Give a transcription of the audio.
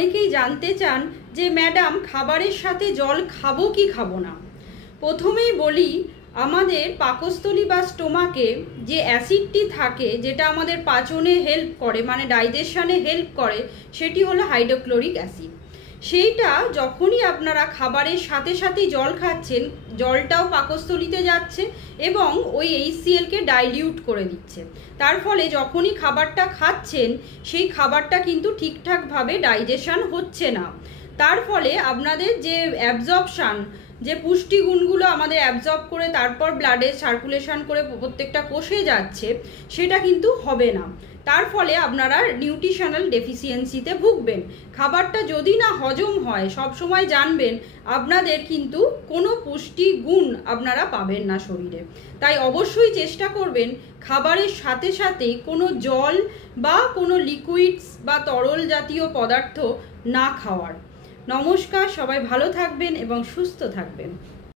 অনেকেই জানতে চান যে ম্যাডাম খাবারের সাথে জল খাবো কি খাবো না। প্রথমেই বলি, আমাদের পাকস্থলী বা স্টোমাকে যে অ্যাসিডটি থাকে, যেটা আমাদের পাচনে হেল্প করে, মানে ডাইজেশনে হেল্প করে, সেটি হলো হাইড্রোক্লোরিক অ্যাসিড। সেইটা যখনই আপনারা খাবারের সাথে সাথেই জল খাচ্ছেন, জলটাও পাকস্থলীতে যাচ্ছে এবং ওই HCl-কে ডাইলিউট করে দিচ্ছে। তার ফলে যখনই খাবারটা খাচ্ছেন, সেই খাবারটা কিন্তু ঠিকঠাকভাবে ডাইজেশন হচ্ছে না। তার ফলে আপনাদের যে অ্যাবজর্পশান, যে পুষ্টিগুণগুলো আমাদের অ্যাবজর্ব করে তারপর ব্লাডে সার্কুলেশন করে প্রত্যেকটা কোষে যাচ্ছে, সেটা কিন্তু হবে না। তার ফলে আপনারা নিউট্রিশনাল ডেফিসিয়েন্সিতে ভুগবেন। খাবারটা যদি না হজম হয়, সব সময় জানবেন আপনাদের কিন্তু কোনো পুষ্টিগুণ আপনারা পাবেন না শরীরে। তাই অবশ্যই চেষ্টা করবেন খাবারের সাথে সাথে কোনো জল বা কোনো লিকুইডস বা তরল জাতীয় পদার্থ না খাওয়ার। নমস্কার, সবাই ভালো থাকবেন এবং সুস্থ থাকবেন।